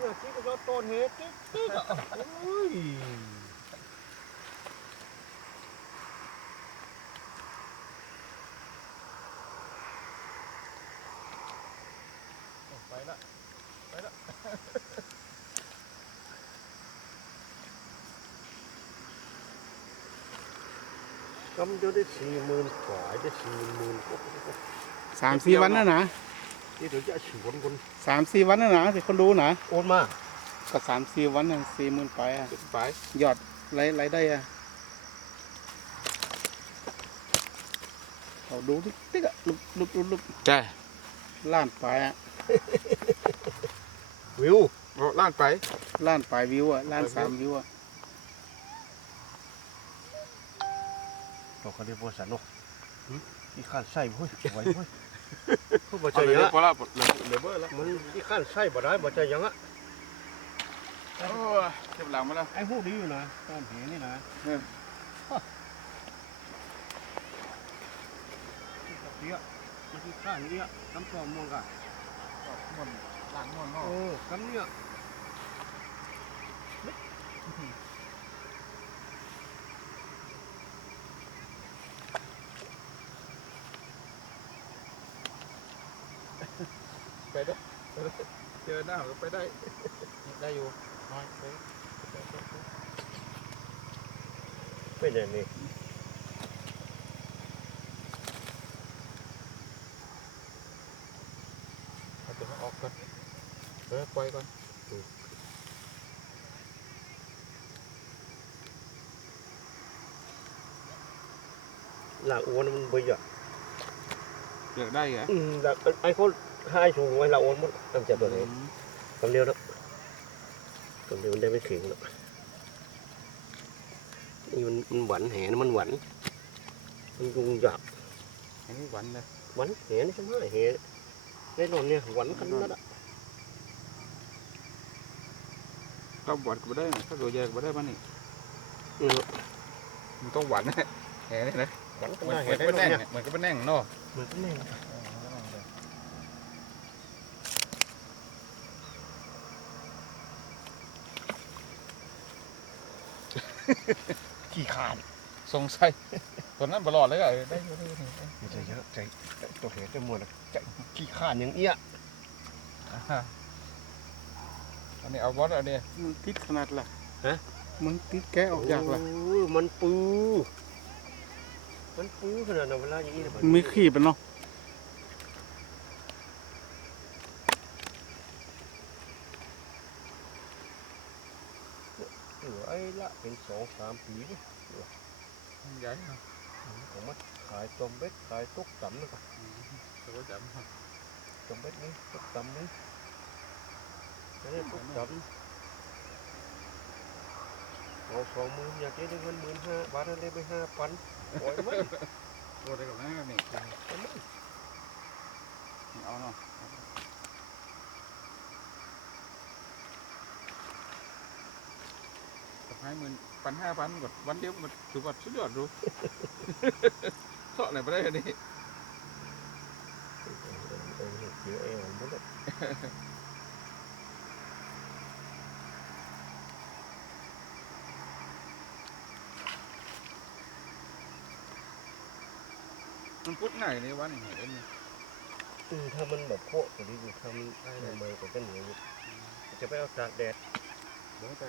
เนี่ยที่ก็ยอดต้นเฮ็ดกิ๊กกิ๊กอะโอ้ยไปละไปละกำเดียวได้สี่หมื่นกว่าได้สี่หมื่นสามสี่วันนะนะ นี่เดี๋ยวจะฉวนคนสามสี่วันนะนะที่คนดูนะโอนมาก็สามสี่วันน่ะสี่หมื่นไปอะไปยอดไรไรายได้อะเอาดูดิติ๊กอะลุกลุกลุกลุกใช่ล้านไปอะวิวล้านไปล้านไปวิวอะล้านสามวิวอะเราเขาเรียกว่าสันเนกที่ข้านไส้เฮ้ยไหวเฮ้ย เขาบอกเอาใจเลยยังพอละเหลือเหลือเบอร์ละมันที่ข้านไส้บ่ได้บ่ใจยังอะโอ้ยเก็บหลังมาแล้วไอ้พวกนี้อยู่นะตอนเห็นนี่นะเออเดี๋ยวมันที่ข้านนี่อะน้ำตอมมองกันมันหลังมันเออกันเนี่ย ไปได้เจอหน้าก็ไปได้ได้อยู่น้อยไปเป็นอย่างนี้เอาตัวออกก่อนเออปล่อยก่อนหลังอ้วนมันบ่อยอะเหลือได้เหรออืมหลังไอ้คน ให้สูงไว้หลังอ้วนมันตั้งใจตัวนี้กำเดียวแล้วกำเดียวมันได้ไม่ถึงแล้วนี่มันมันหวานแหนมันหวานมันยุงหยาบอันนี้หวานเลยหวานแหนใช่ไหมแหนในนอนเนี่ยหวานขนาดอะก็หวานก็ได้ถ้าตัวใหญ่ก็ได้มันนี่อืมมันต้องหวานนะแหนี่นะหวานขเหมือนนาดเหแหมือนนก็ได้เป็นนแน่อนงเนี่ยเหมือนก็เป็นแน่งเนาะเหมือนกันแน่ ขี้ขาดสงสัยตัวนั้นบลอดเลยอะได้อยู่ได้อยู่ได้อยู่มันจะเยอะใจตัวเหตุจะหมดใจขี้ขาดอย่างเอี้ยอ่าอันนี้เอาบอสอันนี้มันติดขนาดละฮะมันติดแกะออกยากละโอ้ยมันปู มันปูขนาดนั้นเวลาอย่างนี้นะมันมีขีบเป็นเนาะ เหลือไอ้ละเป็นสองสามปีนี่ใหญ่เนาะผมมาขายจอมเบ็ดขายตุกตำนะครับตัวจำจอมเบ็ดนี่ตุกตำนี่จะได้ตุกตำเอาสองหมื่นอยากได้เงินหมื่นห้าบาทได้ไปห้าพันปล่อยไหมตัวเดียวกันนะนี่เอาเนาะ ให้หมื่นพันห้าพันกดวันเดียวมันถือว่าสุดยอดดูเทาะอะไรไม่ได้อันนี้เออเสียเองหมดเลยมันพุดง่ายในวันนี้เนไหมอืมถ้ามันแบบโคตรดีอยู่ถ้ามันได้ในเมืองก็จะเหนียวอยู่จะไปเอาตากแดด เดี๋ยวแต่